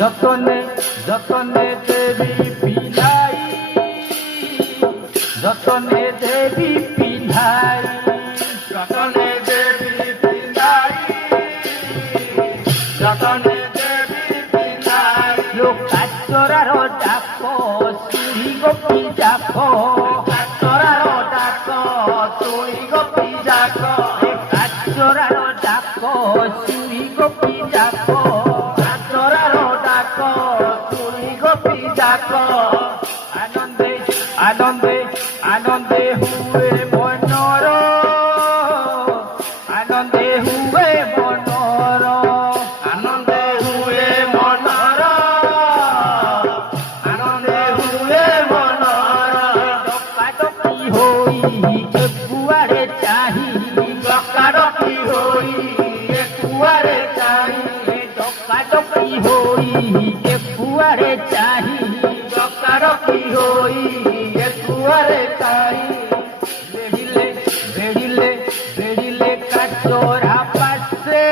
যতনে যতনে দেবী পিন্ধাই, যতনে দেবী পিন্ধাই, যতনে দেবী পিন্ধাই, যতনে দেবী পিন্ধাই। কাচরার ডাক চুরি গোপী যাক, কাচরার ডাক চুরি গোপী যাক, কাচরার ডাক চুরি গোপী যাক, কাচরার ডাক চুরি গোপী যাক। আনন্দে আনন্দে আনন্দে হুয়ে মনর, আনন্দে হুয়ে মনর, আনন্দে হুয়ে মনর, আনন্দে হুয়ে মনর। ডকাডকি হই একুয়ারে চাহি, ডকাডকি হই একুয়ারে চাহি, ডকাডকি হই একুয়ারে চাহি, ডকাডকি হই একুয়ারে চাহি। বেড়িলে বেড়িলে বেড়িলে কাচরা পাশে,